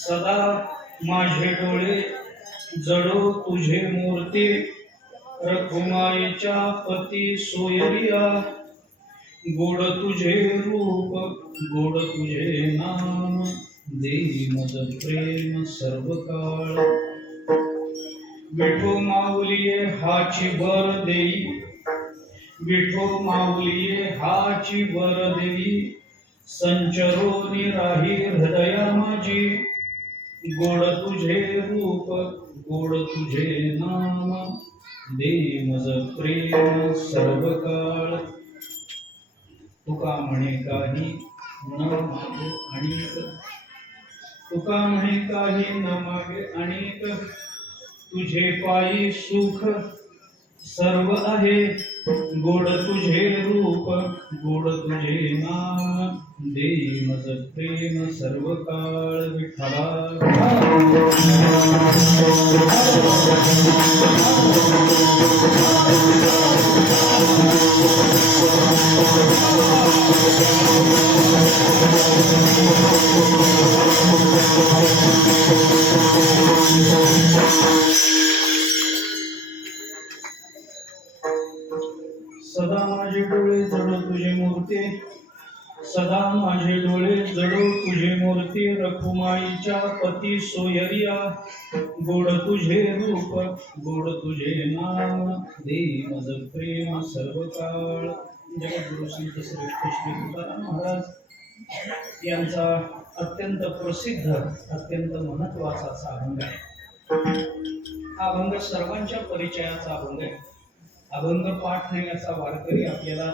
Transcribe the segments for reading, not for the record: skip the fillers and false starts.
सदा माझे डोळे जडो तुझे मूर्ती, रखुमाईच्या पती सोयरिया, गोड तुझे रूप गोड तुझे नाम, देई मज प्रेम सर्व काळ. विठो माऊलिये हाची बर देई, विठो माऊलिये हाची बर देई, संचरोनी राही हृदया माझी, गोड तुझे रूप गोड तुझे नाम दे मज प्रेम सर्व काळ. तुका म्हणे काही न मागे अनेक, तुका म्हणे काही न मागे अनेक, तुझे पायी सुख सर्व आहे. गोड तुझे रूप गोड तुझे नाम दे मज प्रेम सर्व काळ. विठ्ठला सदा माझे डोळे जडो तुझे मूर्ती, सदा माझे डोळे जडो तुझे मूर्ती. रखुमाईच्या पती सोयरिया गोड तुझे रूप गोड तुझे नाम दे मज प्रेम सर्व काळ. जगद्गुरु संत श्रेष्ठ श्री तुकाराम महाराज यांचा अत्यंत प्रसिद्ध अत्यंत महत्वाचा असा अभंग आहे. हा अभंग सर्वांच्या परिचयाचा अभंग आहे. अभंग पाठ नाही असा वारकरी आपल्याला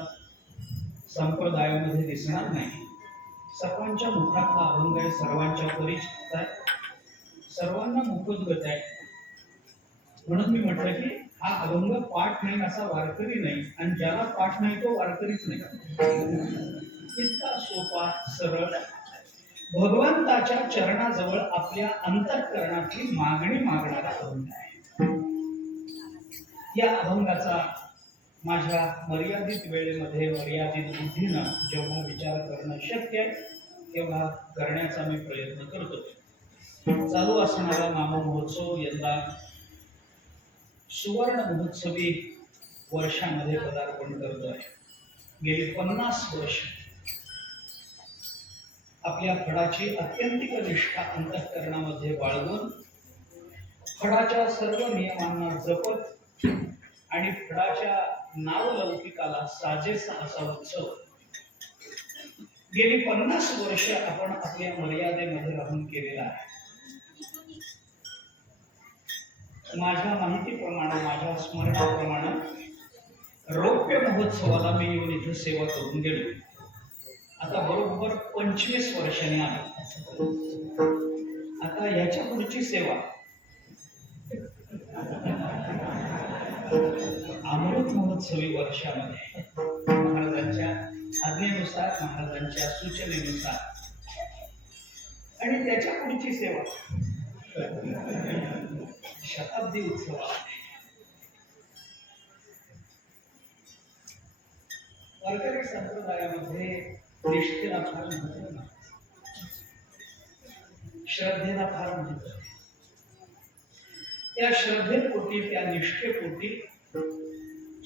संप्रदायामध्ये दिसणार नाही. सर्वांच्या मुखातला अभंग आहे, सर्वांच्या परिचित आहे, सर्वांना मुखोद्गत आहे. म्हणून मी म्हटलं की हा अभंग पाठ नाही असा वारकरी नाही, आणि ज्याला पाठ नाही तो वारकरीच नाही. इतका सोपा सरळ भगवंताच्या चरणाजवळ आपल्या अंतःकरणाची मागणी मागणारा अभंग आहे. या अभंगाचा माझ्या मर्यादित वेळेमध्ये मर्यादित बुद्धीनं जेवढा विचार करणं शक्य आहे तेवढा करण्याचा मी प्रयत्न करतो. चालू असणारा नाममहोत्सव यंदा सुवर्ण महोत्सवी वर्षामध्ये पदार्पण करतोय. गेली 50 वर्ष आपल्या फडाची अत्यंतिक निष्ठा अंतःकरणामध्ये बाळगून फडाच्या सर्व नियमांना जपत आणि फडाच्या नावलौकिकाला साजेसा असा उत्सव गेली 50 वर्ष आपण आपल्या मर्यादेमध्ये राहून केलेला आहे. माझ्या माहितीप्रमाणे माझ्या स्मरणाप्रमाणे रौप्य महोत्सवाला मी येऊन इथे सेवा करून गेलो. आता बरोबर 25 वर्षांनी आहे. आता याच्या पुढची सेवा अमृत महोत्सवी वर्षामध्ये महाराजांच्या आज्ञेनुसार महाराजांच्या सूचनेनुसार आणि त्याच्या पुढची सेवा शताब्दी उत्सवामध्ये. वारकरी संप्रदायामध्ये निष्ठेला फार महत्व नाही, श्रद्धेला फार महत्व. त्या श्रद्धेपोटी त्या निष्ठेपोटी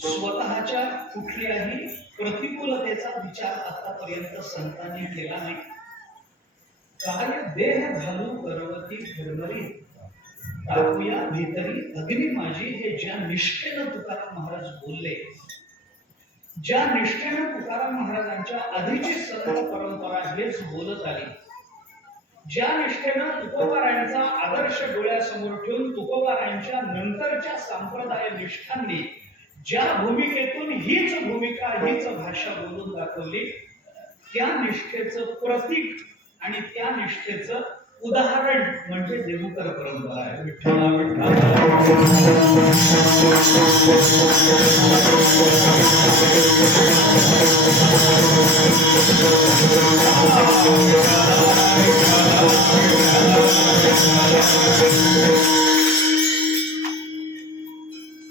स्वतःच्या कुठल्याही प्रतिकूलतेचा विचार आतापर्यंत संतांनी केला नाही. कार्य देह घालू करवती घडवरी टाकूया भीतरी अग्नी माझी, हे ज्या निष्ठेनं तुकाराम महाराज बोलले, ज्या निष्ठेनं तुकाराम महाराजांच्या आधीची संत परंपरा हेच बोलत आली, ज्या निष्ठेनं तुकोबारायांचा आदर्श डोळ्यासमोर ठेवून तुकोबारायांच्या नंतरच्या संप्रदाय निष्ठांनी ज्या भूमिकेतून हीच भूमिका हीच भाषा बोलून दाखवली, त्या निष्ठेचं प्रतीक आणि त्या निष्ठेचं उदाहरण म्हणजे देवकर परंपरा आहे. विठ्ठला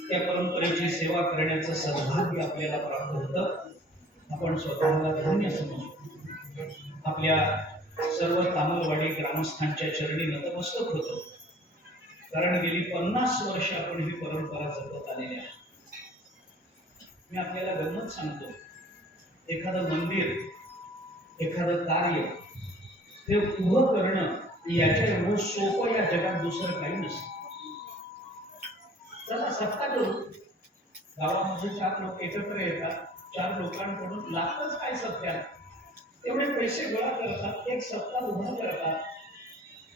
त्या परंपरेची सेवा करण्याचं सद्भाग्य आपल्याला प्राप्त होतं. आपण स्वतःला धन्य समजतो. आपल्या सर्व तामलवाडी ग्रामस्थांच्या चरणी नतमस्तक होतो, कारण गेली 50 वर्ष आपण ही परंपरा जपत आलेली आहे. मी आपल्याला गंमत सांगतो, एखादं मंदिर एखादं कार्य हे उभं करणं याच्या एवढं सोपं या जगात दुसरं काही नसतं. चला सत्ता करू, गावामध्ये 4 लोक एकत्र येतात, 4 लोकांकडून लागतच काय सत्या, एवढे पैसे गोळा करतात, एक सत्ता उभा करतात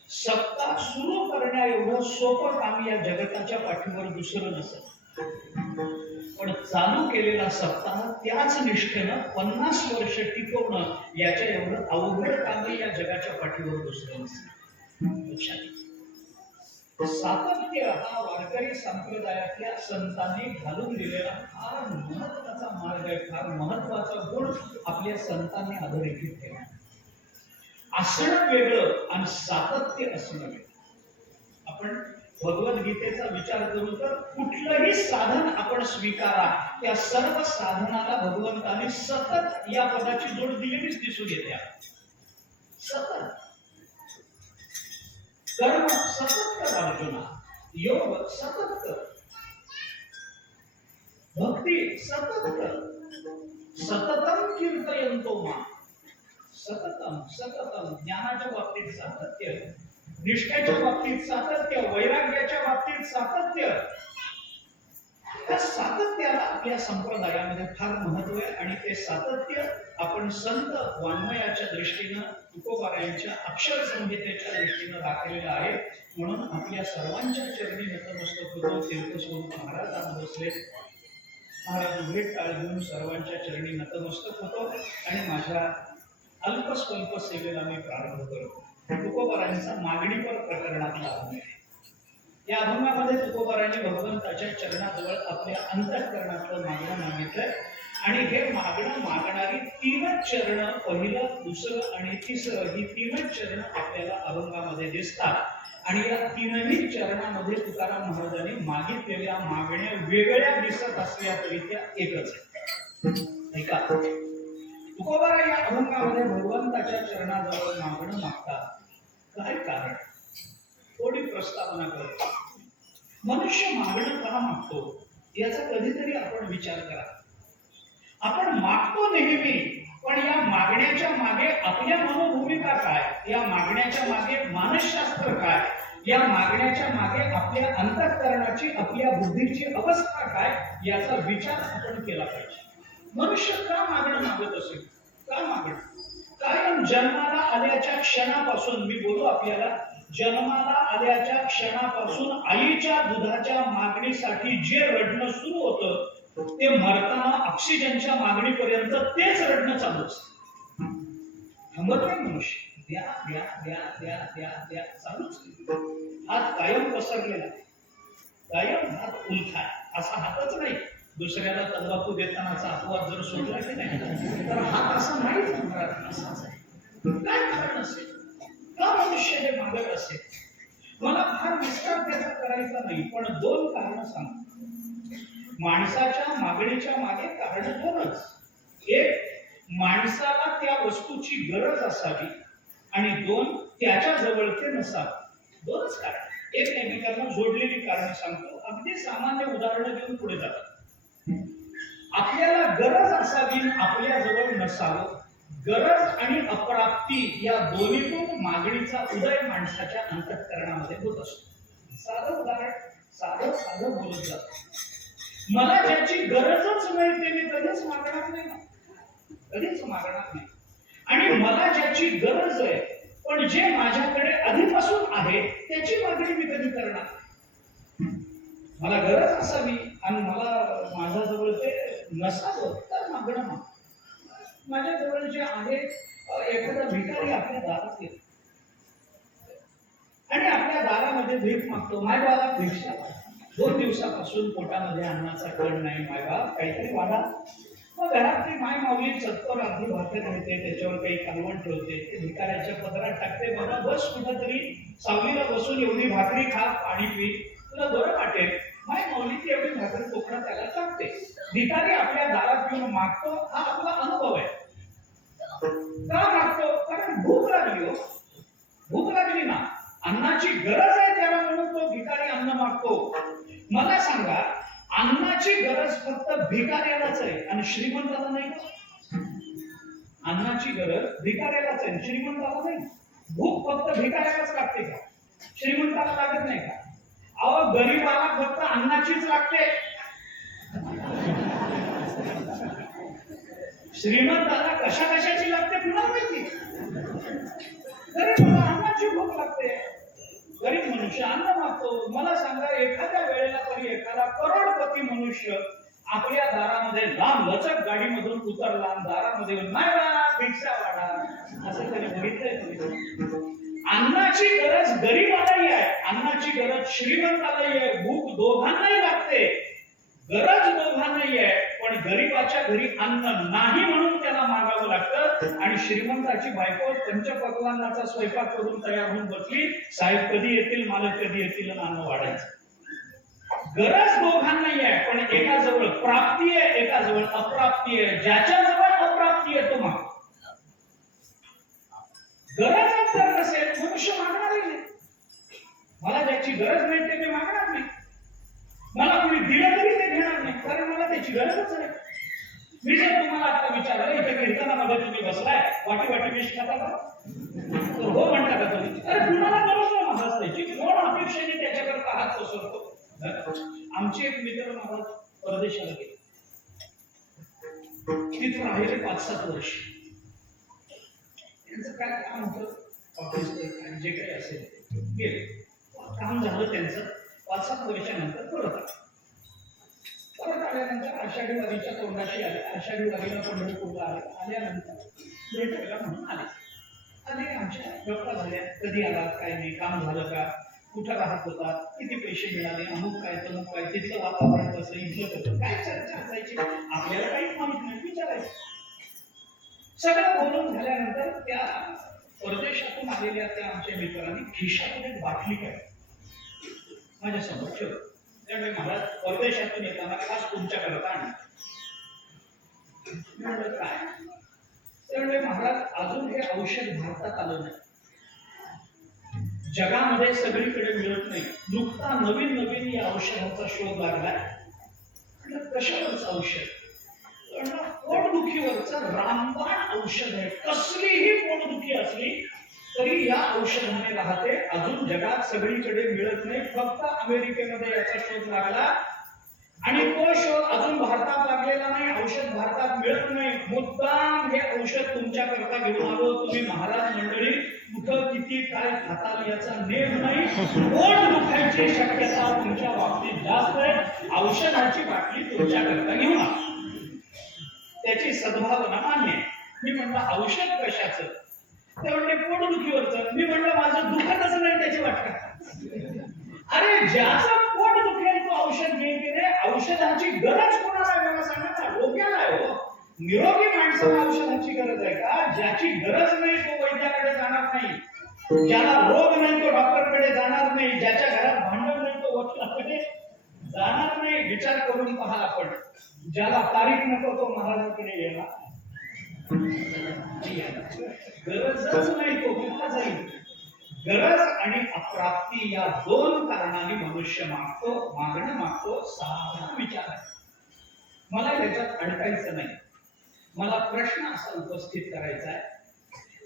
सत्ता सुरू करण्या एवढं सोपं काम या जगताच्या पाठीवर दुसरं नसतं. पण चालू केलेला सप्ताह त्याच निष्ठेनं 50 वर्ष टिकवणं याच्या एवढं अवघड काम या जगाच्या पाठीवर दुसरं नसतं. सातत्य हा वारकरी संप्रदायातल्या संतांनी घालून दिलेला फार महत्वाचा मार्ग आहे, फार महत्वाचा गुण आपल्या संतांनी अधोरेखित केला. असणं वेगळं आणि सातत्य असणं वेगळं. आपण भगवद्गीतेचा विचार करू तर कुठलंही साधन आपण स्वीकारा, त्या सर्व साधनाला भगवंताने सतत या पदाची जोड दिलेलीच दिसून येते. सतत कर्म सतत कर अर्जुना, योग सतत कर, भक्ती सतत कर, सततम कीर्तयन्तो मां, सततम सततम. ज्ञानाच्या बाबतीत सातत्य, निष्ठेच्या बाबतीत सातत्य, वैराग्याच्या बाबतीत सातत्य. त्या सातत्याला आपल्या संप्रदायामध्ये फार महत्व आहे आणि ते सातत्य आपण संत वाङ्मयाच्या दृष्टीनं, तुकोबारायांच्या अक्षर संहितेच्या दृष्टीनं दाखवलेलं आहे. म्हणून आपल्या सर्वांच्या चरणी नतमस्तक होतो. तीर्थस्वरूप महाराज आज बसले. महाराज भेट टाळ घेऊन सर्वांच्या चरणी नतमस्तक होतो आणि माझ्या अल्पस्वल्प सेवेला मी प्रारंभ करतो. तुकोबारांचा मागणीपर प्रकरणातला अभंग आहे. या अभंगामध्ये तुकोबारांनी भगवंताच्या चरणाजवळ आपल्या अंतःकरणातलं मागणं मागितलंय आणि हे मागणं मागणारी 3च चरण, पहिलं, दुसरं आणि तिसरं, ही 3च चरण आपल्याला अभंगामध्ये दिसतात. आणि या 3ही चरणामध्ये तुकाराम महाराजांनी मागितलेल्या मागण्या वेगळ्या दिसत असल्या तरी त्या एकच आहेत. ऐका, तुकोबारा या अभंगामध्ये भगवंताच्या चरणाजवळ मागणं मागतात. काय कारण? थोडी प्रस्तावना करतो. मनुष्य मागणं का मागतो याचा कधीतरी आपण विचार करा. आपण मागतो नेहमी, पण या मागण्याच्या मागे आपल्या मनोभूमिका काय, या मागण्याच्या मागे मानसशास्त्र काय, या मागण्याच्या मागे आपल्या अंतःकरणाची, आपल्या बुद्धीची अवस्था काय, याचा विचार आपण केला पाहिजे. मनुष्य का मागणं मागत असेल? का मागणं? कारण जन्माला आल्याच्या क्षणापासून, मी बोलू आपल्याला, जन्माला आल्याच्या क्षणापासून आईच्या दुधाच्या मागणीसाठी जे रडणं सुरू होतं ते मरताना ऑक्सिजनच्या मागणीपर्यंत तेच रडणं चालू असतं. थांबत नाही मनुष्य. द्या द्या द्या द्या द्या द्या चालूच. हात कायम पसरलेला, कायम हात उलथा. असा हातच नाही दुसऱ्याला तंबाखू देतानाचा अपवाद जर सोडला की नाही तर हात असा नाही थांबणार. असाच आहे. काय कारण असेल? का मनुष्य हे मागत असेल? मला फार विस्तार त्याचा करायचा नाही, पण 2 कारण सांगतो. माणसाच्या मागणीच्या मागे कारण 2च. एक, माणसाला त्या वस्तूची गरज असावी आणि 2, त्याच्या जवळ ते नसावे. 2च कारण. एक एकमेकांना जोडलेली कारण सांगतो. अगदी सामान्य उदाहरण देऊन पुढे जातो. आपल्याला गरज असावी, आपल्या जवळ नसावं. गरज आणि अप्राप्ती या दोन्हीतून मागणीचा उदय माणसाच्या अंतःकरणामध्ये होत असतो. साधं उदाहरण, साधं बोलत जातो. मला ज्याची गरजच नाही ते मी कधीच मागणार नाही ना, कधीच मागणार नाही. आणि मला ज्याची गरज आहे पण जे माझ्याकडे आधीपासून आहे त्याची मागणी मी कधी करणार? मला गरज असावी आणि मला माझ्याजवळ ते नसावं तर मागणं माग. माझ्याजवळ जे आहे, एखादा भिकारी आपल्या दारात येतो आणि आपल्या दारामध्ये भीक मागतो. मायबाप भिक्षा, 2 दिवसापासून पोटामध्ये अन्नाचा कण नाही, मायबाप काहीतरी वाढा. मग घरातली माय माऊली चतकोर अर्धी भाकर घेते, त्याच्यावर काही कालवण ठेवते, ते भिकाऱ्याच्या पदरात टाकते. मला बस कुठंतरी सावलीला बसून एवढी भाकरी खा, पाणी पी, तुला बरं वाटेल. माय माऊली ती एवढी भाकरी कोकणात त्याला टाकते. भिकारी आपल्या दारात येऊन मागतो, हा आपला अनुभव आहे. का मागतो? कारण भूक लागली. हो, भूक लागली ना, अन्नाची गरज आहे त्याला, म्हणून तो भिकारी अन्न मागतो. मला सांगा, अन्नाची गरज फक्त भिकाऱ्यालाच आहे आणि श्रीमंताला नाही का? अन्नाची गरज भिकाऱ्यालाच आहे, श्रीमंताला नाही. भूक फक्त भिकाऱ्यालाच लागते का? श्रीमंताला लागत नाही का? अहो, गरीबाला फक्त अन्नाचीच लागते, श्रीमंताला कशा कशाची लागते कुणाला माहिती. गरीबाला अन्नाची भूक लागते. गरीब मनुष्य अन्न मागतो. मला सांगा, एखाद्या वेळेला तरी एखादा करोडपती मनुष्य आपल्या दारामध्ये लांब लचक गाडीमधून उतरला आणि दारामध्ये नाही बा भिक्षा वाढा असं तरी बघितलंय तुम्ही? अन्नाची गरज गरीबालाही आहे, अन्नाची गरज श्रीमंतालाही आहे. भूक दोघांनाही लागते, गरज दोघांनाही आहे. पण गरीबाच्या घरी अन्न नाही म्हणून त्याला मागावं लागतं, आणि श्रीमंताची बायको पंचपक्वान्नाचा स्वयंपाक करून तयार होऊन बसली, साहेब कधी येतील, मालक कधी येतील, अन्न वाढायचं. गरज दोघांनाही आहे, पण एका जवळ प्राप्ती आहे, एका जवळ अप्राप्ती आहे. ज्याच्या जवळ अप्राप्ती आहे तो माग. गरजच जर नसेल, मनुष्य मागणारही नाही. मला ज्याची गरज नाही ते मी मागणार नाही. मला कोणी दिलं तरी ते घेणार नाही, कारण मला त्याची गरजच नाही. मी जर तुम्हाला आता विचारलं, इथे कीर्तनामध्ये तुम्ही बसलाय, वाटी वाटी विष खाता का? हो म्हणता का तुम्ही? अरे तुम्हाला गरज नाही महाराज त्याची, कोण अपेक्षेने त्याच्याकरता हात पसरतो? आमचे एक मित्र महाराज परदेशाला गेले, तिथून राहिले 5-7 वर्ष. त्यांचं काय काम होतं, ऑफिस जे काही असेल गेले, काम झालं त्यांचं. 5-7 वर्षानंतर परत आल्यानंतर आषाढी वारीच्या तोंडाशी आले. आषाढी वारीला पंढरपूरला आले. आल्यानंतर भेटायला म्हणून आले. आमच्या गप्पा झाल्या, कधी आला, काय नाही, काम झालं का, कुठं राहत होता, किती पैसे मिळाले, अमुक काय तमुक काय, तिथलं वातावरण कसं, इथलं कसं, काय चर्चा असायची. आपल्याला काहीच माहित नाही, विचारायचं. सगळं बोलून झाल्यानंतर त्या परदेशातून आलेल्या त्या आमच्या मित्रांनी खिशामध्ये एक बाटली काढली, माझ्या समोर ठेवली. त्यामुळे महाराज परदेशातून येताना खास तुमच्याकरता आणलं. काय? त्यामुळे महाराज अजून हे औषध भारतात आलं नाही, जगामध्ये सगळीकडे मिळत नाही. नुकता नवीन नवीन या औषधाचा शोध लागलाय. कशावरच औषध? पोटदुखीवरचं रामबाण औषध आहे. कसलीही पोटदुखी असली तरी या औषधाने राहते. अजून जगात सगळीकडे मिळत नाही, फक्त अमेरिकेमध्ये याचा शोध लागला, आणि तो शोध अजून भारतात लागलेला नाही. औषध भारतात मिळत नाही. मुद्दाम हे औषध तुमच्याकरता घेऊन आलो. तुम्ही महाराज मंडळी कुठं किती काय खाताल याचा नेम नाही. पोट दुखायची शक्यता तुमच्या बाबतीत जास्त आहे. औषधाची बाटली तुमच्याकरता घेऊन आलो, त्याची सद्भावना मान्य आहे. मी म्हणलं औषध कशाचं? ते म्हणले पोटदुखीवरचं. मी म्हणलं माझं दुखतच नाही त्याची वाटत. अरे ज्याचं पोट दुखेल तो औषध घेईल की नाही? औषधाची गरज कोणाला आहे मला सांगा ना? रोग्याला आहे हो. निरोगी माणसाला औषधाची गरज आहे का? ज्याची गरज नाही तो वैद्याकडे जाणार नाही, ज्याला रोग नाही तो डॉक्टरकडे जाणार नाही, ज्याच्या घरात भांडण नाही तो वकिलाकडे जाणार नाही. विचार करून पहा आपण. ज्याला तारीख नको तो महाराजांकडे येणार, गरजच नाही तो कुठला जाईल. गरज आणि अप्राप्ती या दोन कारणांनी मनुष्य मागतो. मागणं मागतो, साधा विचार आहे. मला याच्यात अडकायचं नाही. मला प्रश्न असा उपस्थित करायचा आहे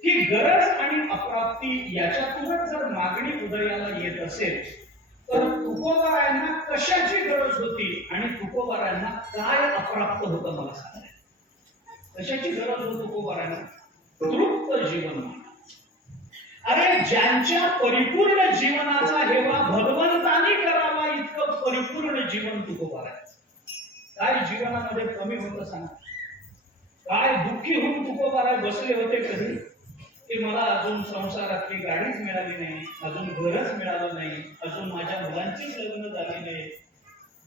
की गरज आणि अप्राप्ती याच्यातूनच जर मागणी उदयाला येत असेल तर तुकोबारायांना कशाची गरज होती आणि तुकोबारायांना काय अप्राप्त होतं मला सांगा. कशाची गरज होती तुकोबारायांना? तृप्त जीवन. अरे ज्यांच्या परिपूर्ण जीवनाचा हेवा भगवंतानी करावा इतकं परिपूर्ण जीवन तुकोबारायांचं. काय जीवनामध्ये कमी होतं सांगा? काय दुःखी होऊन तुकोबाराय बसले होते कधी की मला अजून संसारातली गाडीच मिळाली नाही, अजून घरच मिळालं नाही, अजून माझ्या मुलांचीच लग्न झाली नाही.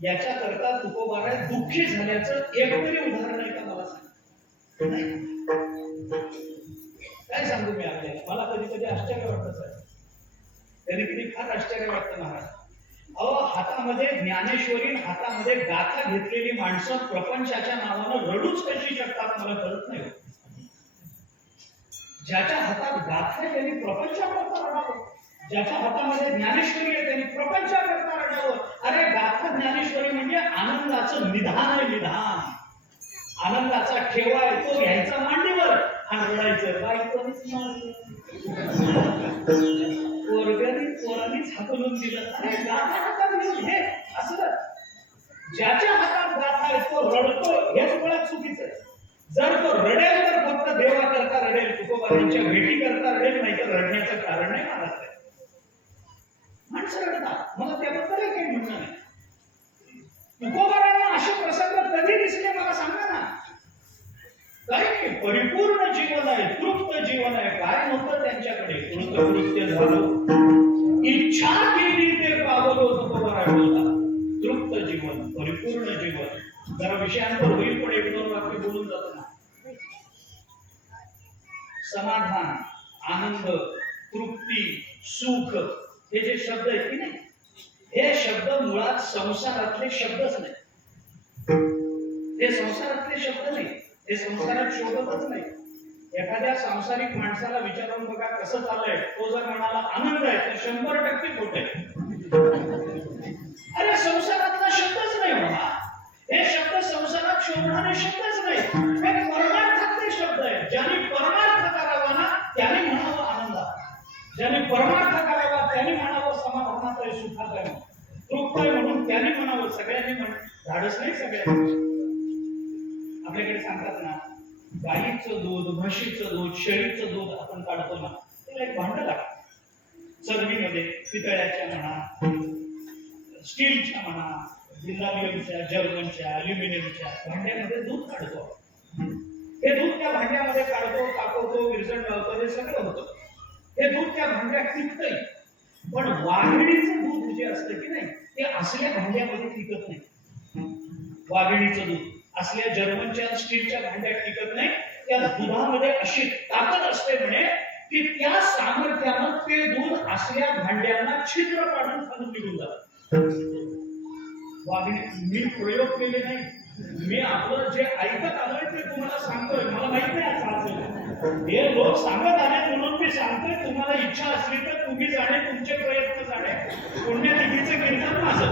याच्या करता तुकोबाराय दुःखी झाल्याचं एकतरी उदाहरण आहे का मला सांग? काय सांगू मी आपल्याला? मला कधी कधी आश्चर्य वाटत आहे, कधी कधी फार आश्चर्य वाटतं महाराज. अहो हातामध्ये ज्ञानेश्वरी, हातामध्ये गाथा घेतलेली माणसं प्रपंचाच्या नावानं रडूच कशी शकतात मला कळत नाही. ज्याच्या हातात गाथा आहे त्यांनी प्रपंचाकरता रडावं, ज्याच्या हातामध्ये ज्ञानेश्वरी आहे त्यांनी प्रपंचाकरता रडावं. अरे गाथा ज्ञानेश्वरी म्हणजे आनंदाचं निधान आहे, निधान. आनंदाचा ठेवा आहे तो घ्यायचा मांडीवर आणि रडायचं. पोरांनीच हाकलून दिलं. अरे गाथा हातात घेऊन हे असं ज्याच्या हातात गाथा आहे तो रडतो, हेच मुळात चुकीचं आहे. जर तो रडेल तर फक्त देवा करता रडेल, तुकोबारांच्या भेटी करता रडेल, नाही तर रडण्याचं कारण नाही महाराज. माणसं रडतात. मला त्याबद्दल काही म्हणणं नाही. तुकोबारांना असे प्रसंग कधी दिसले मला सांगा ना. काही नाही, परिपूर्ण जीवन आहे, तृप्त जीवन आहे. काय नव्हतं त्यांच्याकडे. कृत्य झालं, इच्छा केली ते पावलो, तुकोबाराय बोलतात. तृप्त जीवन, परिपूर्ण जीवन. जरा विषयांतर होईल पण एक दोन वाक्य बोलून जातो ना. समाधान, आनंद, तृप्ती, सुख हे जे शब्द आहेत की नाही, हे शब्द मुळात संसारातले शब्दच नाही. हे संसारातले शब्द नाही. हे संसारात शोभतच नाही. एखाद्या सांसारिक माणसाला विचारून बघा कसं चाललंय. तो जर म्हणाला आनंद आहे तर 100% खोट आहे. अरे संसारातला शब्दच नाही बाबा. हे शब्द संसारात शोभणारे शब्दच नाही. हे परमार्थातले शब्द आहेत. ज्यांनी परमार्थ करावा ना त्याने म्हणावं आनंद. ज्यांनी परमार्थ करावा त्याने म्हणावं समाधानात आहे, सुखात आहे, तृप्त आहे म्हणून त्याने म्हणावं. सगळ्यांनी धाडस नाही सगळ्यांनी. आपल्याकडे सांगतात ना, गाईचं दूध, म्हशीचं दूध, शेळीचं दूध आपण काढतो ना, त्याला एक भांड लागतं. चरबीमध्ये पितळ्याच्या म्हणा, स्टीलच्या म्हणा, बिल्लामियमच्या, जर्मनच्या, अल्युमिनियमच्या भांड्यामध्ये दूध काढतो. हे दूध त्या भांड्यामध्ये काढतो, तापवतो, विरजण लावतो, हे सगळं होतं. हे दूध त्या भांड्यात टिकतंय. पण वाघिणीचं दूध जे असतं की नाही, ते असल्या भांड्यामध्ये टिकत नाही. वाघिणीचं दूध असल्या जर्मनच्या, स्टीलच्या भांड्यात टिकत नाही. त्या दुधामध्ये अशी ताकद असते म्हणे की त्या सामर्थ्यानं ते दूध असल्या भांड्यांना छिद्र पाडून खालून निघून जातं. वाघिणी, मी प्रयोग केले नाही, मी आपलं जे ऐकत आलोय ते तुम्हाला सांगतोय. मला माहित नाही असं असेल. हे लोक सांगत आले म्हणून मी सांगतोय. तुम्हाला इच्छा असली तर तुम्ही जाणे, तुमचे प्रयत्न जाणे, पुण्यतिथीचं कीर्तन माझं.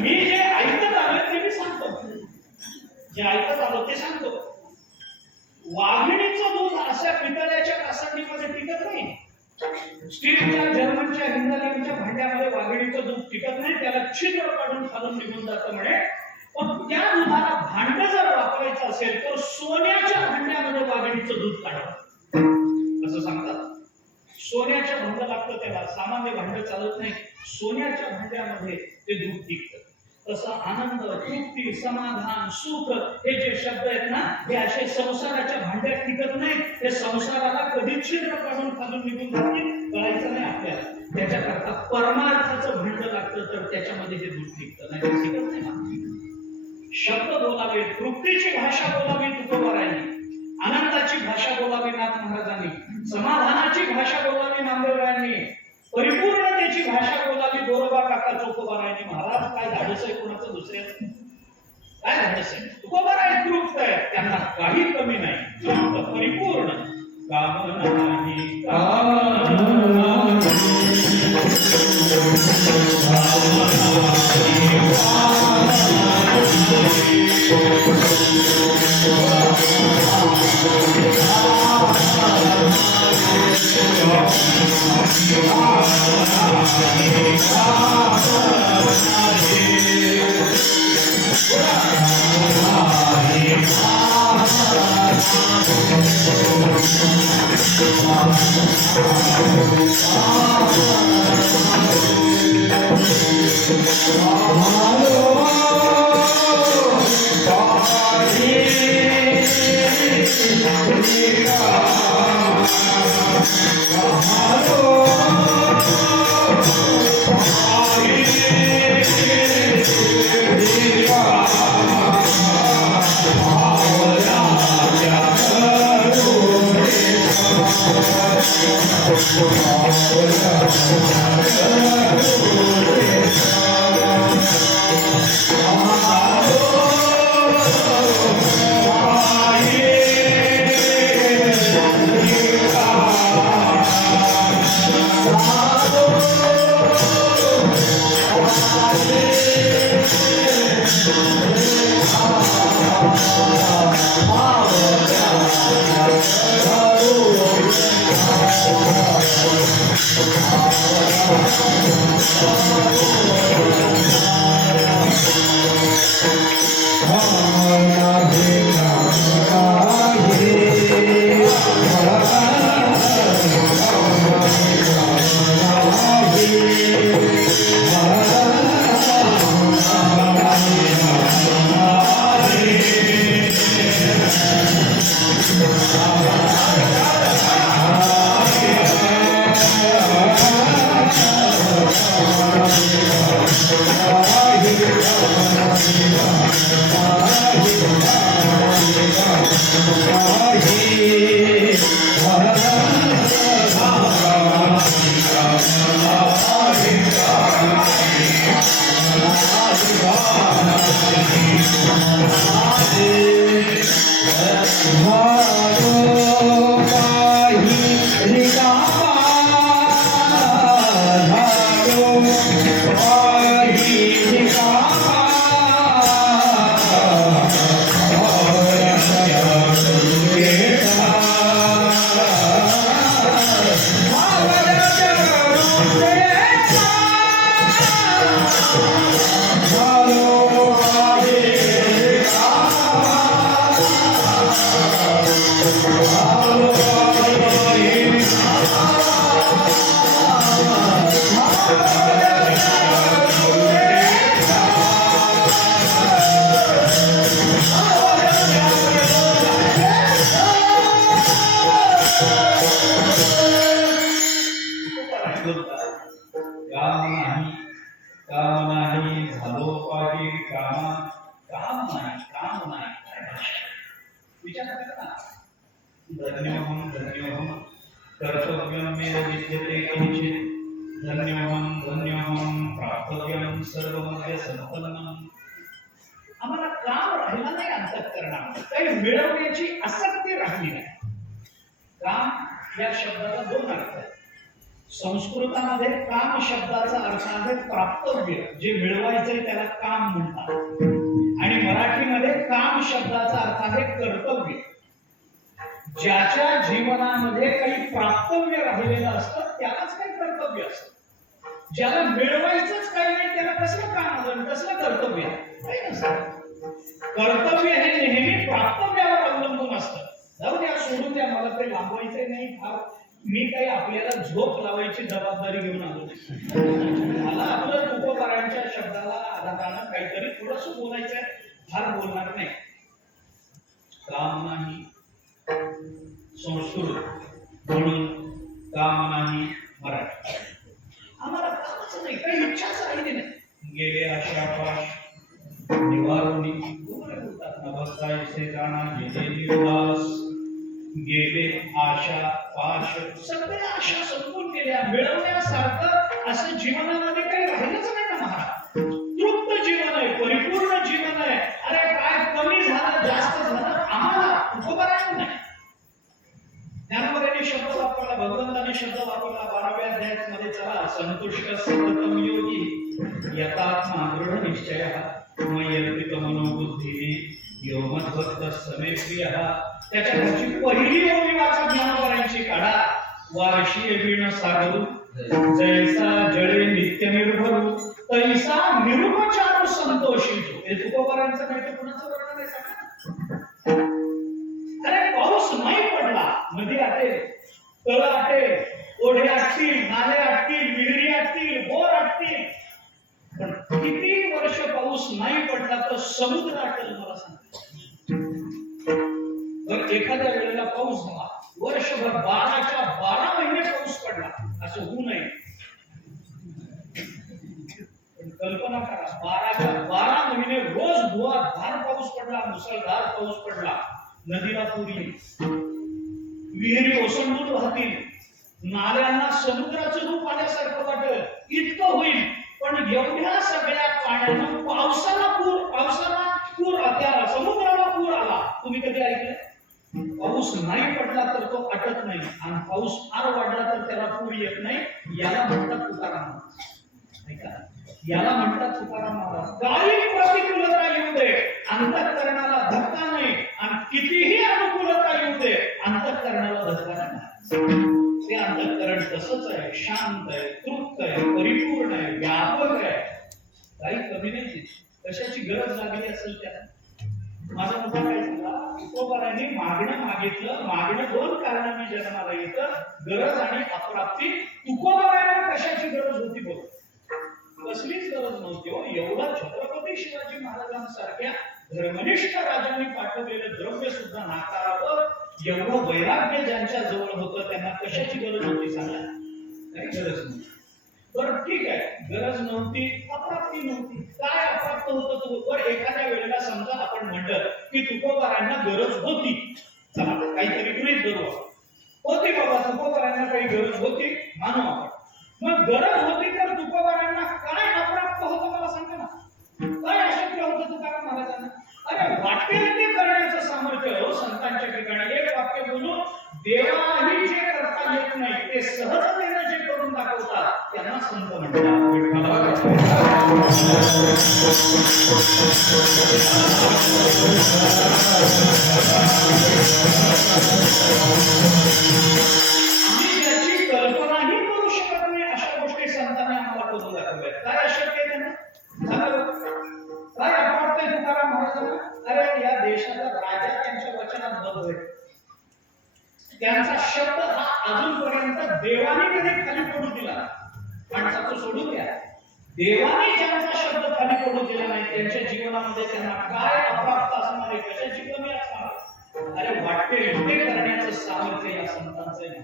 मी जे ऐकत आलोय ते मी सांगतो. जे ऐकत आलो ते सांगतो. वाघिणीचं दूध अशा पितळ्याच्या कासंडीमध्ये टिकत नाही. स्टीलच्या, जर्मनच्या, हिंदालियमच्या भांड्यामध्ये वाघिणीचं दूध टिकत नाही. त्याला छिद्र काढून खालून निघून जातं म्हणे. पण त्या दुधाला भांड जर वापरायचं असेल तर सोन्याच्या भांड्यामध्ये वाघिणीचं दूध काढावं असं सांगतात. सोन्याच्या भांड लागतं त्याला, सामान्य भांड चालत नाही. सोन्याच्या भांड्यामध्ये ते दूध टिकतं. तसं आनंद, तृप्ती, समाधान, सुख हे जे शब्द आहेत ना, हे असे संसाराच्या भांड्यात टिकत नाही. हे संसाराला कधी छिद्र काढून खालून निघून जातील कळायचं नाही आपल्याला. त्याच्याकरता परमार्थाचं भांड लागतं तर त्याच्यामध्ये हे दूध टिकतं, नाही टिकत नाही ना. शब्द बोलावे, तृप्तीची भाषा बोलावी तुकोबारायांनी, आनंदाची भाषा बोलावी नाथ महाराजांनी, समाधानाची भाषा बोलावी नामदेवरायांनी, परिपूर्णतेची भाषा बोलावी गोरोबा काका तुकोबारायांनी. महाराज काय धाडस आहे कोणाचं दुसऱ्याचं? काय धाडस आहे? तुकोबाराय तृप्त आहे, त्यांना काही कमी नाही, तृप्त परिपूर्ण. काम नाही, काम धन्योहम धन्योहम कर्तव्यम मे विद्यते किंचित् धन्योहम धन्योहम प्राप्तव्यम सर्वमद्य संपन्नम. आम्हाला काम राहिला नाही अंतःकरणामध्ये, काही मिळवण्याची आसक्ती राहिली नाही. काम या शब्दाला दोन अर्थ आहेत. संस्कृतामध्ये काम शब्दाचा अर्थ आहे प्राप्तव्य, जे मिळवायचंय त्याला काम म्हणतात. आणि मराठीमध्ये काम शब्दाचा अर्थ आहे कर्तव्य. ज्याच्या जीवनामध्ये काही प्राप्तव्य राहिलेलं असतं त्यालाच काही कर्तव्य असतं. ज्याला मिळवायचंच काही नाही त्याला कसलं काम आलं, कसलं कर्तव्य काही नसतं. कर्तव्य हे नेहमी प्राप्तव्यावर अवलंबून असतं. जाऊ द्या, सोडून द्या, मला ते लांबवायचंय नाही. मी काही आपल्याला झोप लावायची जबाबदारी घेऊन आलो. मला आपलं तुकोबारांच्या शब्दाला आधारानं काहीतरी थोडस बोलायचंय, फार बोलणार नाही. काम नाही संस्कृत म्हणून काम नाही मराठी. आम्हाला कामच नाही, काही इच्छाच राहिली नाही. गेले आशापाश निवारुनी बोलतात, नभक्ता इसे जाणा गेलेली उदास. गेले आशा पाश, सगळ्या आशा संपून गेल्या. मिळवण्यासारखं असं जीवनामध्ये काही राहिलंच नाही ना महाराज. तृप्त जीवन आहे, परिपूर्ण जीवन आहे. अरे काय कमी झालं, जास्त झालं, आम्हाला तुकोबारांनी नाही. ज्ञानोबांनी शब्द वापरला, भगवंताने शब्द वापरला 12व्या अध्यायामध्ये. चला, संतुष्ट सततम योगी यथात्मा दृढ निश्चयः मय्यर्पित मनोबुद्धी यो मद्भक्त समे प्रियः. त्याच्या घरची पहिली ओळी वाचा ज्ञानोबांची. काढा, वार्षीय वीण सागरू जैसा जळे नित्य निर्भरू तैसा निरुपचारू संतोषी. हे तुकोबारांचं नाही तर कुणाचं वर्णन आहे सांगा. अरे पाऊस नाही पडला, नदी आटेल, तळ आटेल, ओढे आटतील, नाले आटतील, विहिरी आटतील, बोर आटतील, पण किती वर्ष पाऊस नाही पडला तर समुद्र आटेल. मला सांगा, जर एखाद्या वेळेला पाऊस झाला, वर्षभर 12च्या 12 महिने पाऊस पडला, असं होऊ नये. कल्पना करा, 12च्या 12 महिने रोज धुवाधार पाऊस पडला, मुसळधार पाऊस पडला, नदीला पूर येईल, विहिरी ओसंडून वाहतील, नाल्यांना समुद्राचं रूप आल्यासारखं वाटेल, इतकं होईल. पण एवढ्या सगळ्या पाण्यानं पावसाला पूर त्या समुद्राला पूर आला. तुम्ही कधी ऐकलं? पाऊस नाही पडला तर तो आटत नाही, आणि पाऊस फार वाढला तर त्याला पूर येत नाही. याला म्हणतात तुकाराम महाराज. ऐका, याला म्हणतात तुकाराम महाराज, काही प्रतिकूलता येऊ दे, अंतःकरणाला धक्का नाही, आणि कितीही अनुकूलता येऊ दे, अंतःकरणाला धक्का नाही. ते अंतःकरण तसंच आहे, शांत आहे, तृप्त आहे, परिपूर्ण आहे, व्यापक आहे, काही कमी नाही. कशाची गरज लागली असेल त्याला. माझा मुद्दा काय झाला, तुकोबारांनी मागणं मागितलं. मागणं दोन कारणांनी जन्माला येतं, गरज आणि अप्राप्ती. तुकोबारांना कशाची गरज होती बोल? कसलीच गरज नव्हती हो. एवढं छत्रपती शिवाजी महाराजांसारख्या धर्मनिष्ठ राजांनी पाठवलेलं द्रव्य सुद्धा नाकारावं, एवढं वैराग्य ज्यांच्या जवळ होतं, त्यांना कशाची गरज होती सांगा? काही गरज नव्हती. बरं ठीक आहे, गरज नव्हती, अप्राप्ती नव्हती. काय अप्राप्त होतं तू? बरं एखाद्या वेळेला समजा आपण म्हटलं की तुकोबारांना गरज होती, चला काहीतरी गृहीत धरू, होती बाबा तुकोबारांना काही गरज होती मानू आपण. मग गरज होती तर तुकोबारांना काय अप्राप्त होतं मला सांगा ना. काय अशक्य होतं तुकाराम महाराजांना? अरे वाटेल ते करण्याचं सामर्थ्य हो संतांच्या ठिकाणी. एक वाक्य बोलून देवाही जे करता येत नाही ते सहजतेने जे करून दाखवतात त्यांना संत म्हणतात. आम्ही त्याची कल्पनाही करू शकत नाही अशा गोष्टी संतांनी आम्हाला करून दाखवल्या. काय अशक्य आहे त्यांना? काय अप्राप्त आहे तुकाराम महाराजांना? अरे या देशाचा राजा त्यांच्या वचनात बद्ध आहे. त्यांचा शब्द हा अजूनपर्यंत देवाने कधी खाली पडू दिला, माणसाचं सोडून द्या, देवाने ज्यांचा शब्द खाली पडू दिला नाही त्यांच्या जीवनामध्ये त्यांना काय अप्राप्त असणार आहे, कशाची कमी असणार? अरे वाटते ते करण्याचं सामर्थ्य या संतांचं आहे.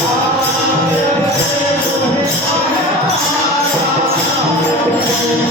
Ah